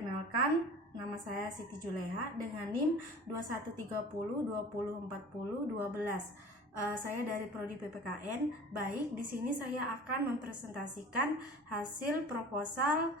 Perkenalkan, nama saya Siti Juleha dengan NIM 2130204012. Saya dari Prodi PPKN. Baik, di sini saya akan mempresentasikan hasil proposal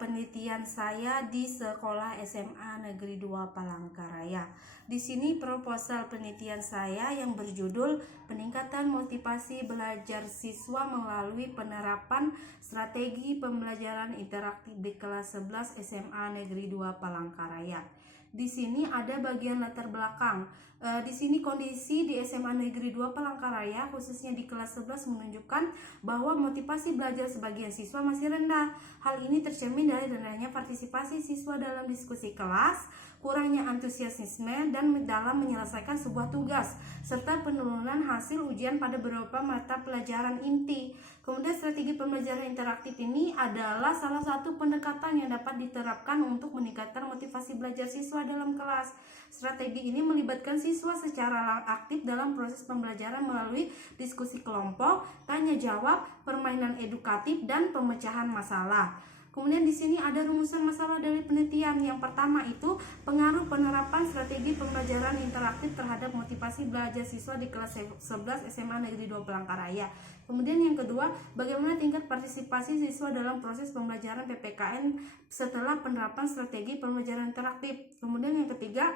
penelitian saya di Sekolah SMA Negeri 2 Palangkaraya. Di sini proposal penelitian saya yang berjudul Peningkatan Motivasi Belajar Siswa Melalui Penerapan Strategi Pembelajaran Interaktif di Kelas 11 SMA Negeri 2 Palangkaraya. Di sini ada bagian latar belakang. Di sini kondisi di SMA Negeri 2 Palangkaraya khususnya di kelas 11 menunjukkan bahwa motivasi belajar sebagian siswa masih rendah. Hal ini tercermin dari rendahnya partisipasi siswa dalam diskusi kelas, kurangnya antusiasme dan dalam menyelesaikan sebuah tugas, serta penurunan hasil ujian pada beberapa mata pelajaran inti. Kemudian strategi pembelajaran interaktif ini adalah salah satu pendekatan yang dapat diterapkan untuk meningkatkan motivasi belajar siswa dalam kelas. Strategi ini melibatkan siswa secara aktif dalam proses pembelajaran melalui diskusi kelompok, tanya jawab, permainan edukatif, dan pemecahan masalah. Kemudian di sini ada rumusan masalah dari penelitian. Yang pertama itu pengaruh penerapan strategi pembelajaran interaktif terhadap motivasi belajar siswa di kelas 11 SMA Negeri 2 Palangkaraya. Kemudian yang kedua, bagaimana tingkat partisipasi siswa dalam proses pembelajaran PPKN setelah penerapan strategi pembelajaran interaktif. Kemudian yang ketiga,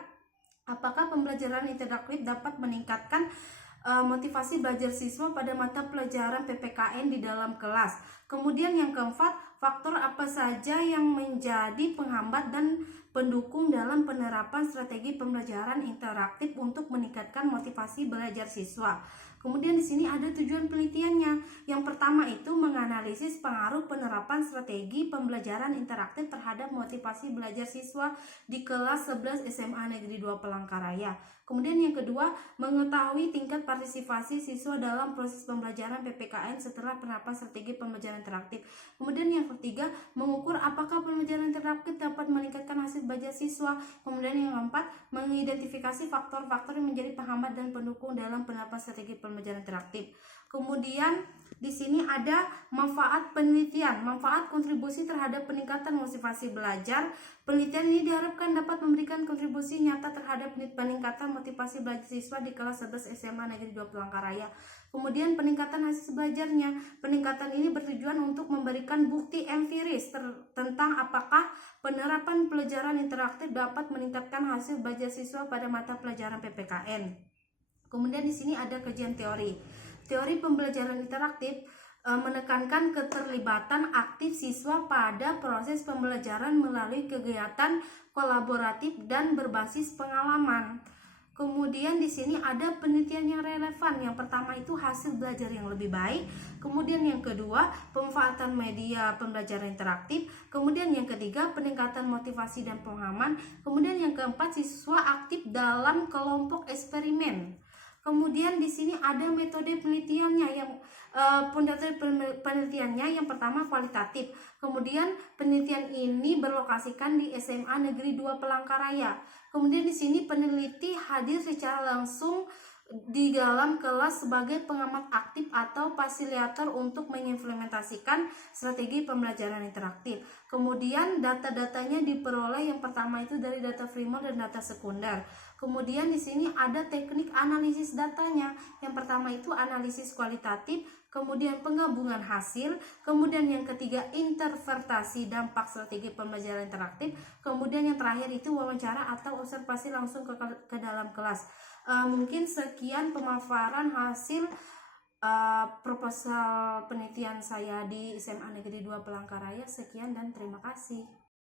apakah pembelajaran interaktif dapat meningkatkan motivasi belajar siswa pada mata pelajaran PPKN di dalam kelas. Kemudian yang keempat, faktor apa saja yang menjadi penghambat dan pendukung dalam penerapan strategi pembelajaran interaktif untuk meningkatkan motivasi belajar siswa. Kemudian di sini ada tujuan penelitiannya. Yang pertama itu menganalisis pengaruh penerapan strategi pembelajaran interaktif terhadap motivasi belajar siswa di kelas 11 SMA Negeri 2 Palangkaraya. Kemudian yang kedua, mengetahui tingkat partisipasi siswa dalam proses pembelajaran PPKN setelah penerapan strategi pembelajaran interaktif. Kemudian yang ketiga, mengukur apakah pembelajaran interaktif dapat meningkatkan hasil belajar siswa. Kemudian yang keempat, mengidentifikasi faktor-faktor yang menjadi penghambat dan pendukung dalam penerapan strategi pembelajaran interaktif. Kemudian di sini ada manfaat penelitian, manfaat kontribusi terhadap peningkatan motivasi belajar. Penelitian ini diharapkan dapat memberikan kontribusi nyata terhadap peningkatan motivasi belajar siswa di kelas 11 SMA Negeri 2 Palangkaraya. Kemudian peningkatan hasil belajarnya. Peningkatan ini bertujuan untuk memberikan bukti empiris tentang apakah penerapan pelajaran interaktif dapat meningkatkan hasil belajar siswa pada mata pelajaran PPKN. Kemudian di sini ada kajian teori. Teori pembelajaran interaktif menekankan keterlibatan aktif siswa pada proses pembelajaran melalui kegiatan kolaboratif dan berbasis pengalaman. Kemudian di sini ada penelitian yang relevan. Yang pertama itu hasil belajar yang lebih baik. Kemudian yang kedua, pemanfaatan media pembelajaran interaktif. Kemudian yang ketiga, peningkatan motivasi dan pemahaman. Kemudian yang keempat, siswa aktif dalam kelompok eksperimen. Kemudian di sini ada metode penelitiannya yang pertama kualitatif. Kemudian penelitian ini berlokasikan di SMA Negeri 2 Palangkaraya. Kemudian di sini peneliti hadir secara langsung di dalam kelas sebagai pengamat aktif atau fasilitator untuk mengimplementasikan strategi pembelajaran interaktif. Kemudian data-datanya diperoleh yang pertama itu dari data primer dan data sekunder. Kemudian di sini ada teknik analisis datanya. Yang pertama itu analisis kualitatif, kemudian penggabungan hasil, kemudian yang ketiga interpretasi dampak strategi pembelajaran interaktif, kemudian yang terakhir itu wawancara atau observasi langsung ke dalam kelas. Mungkin sekian pemaparan hasil proposal penelitian saya di SMA Negeri 2 Palangkaraya. Sekian dan terima kasih.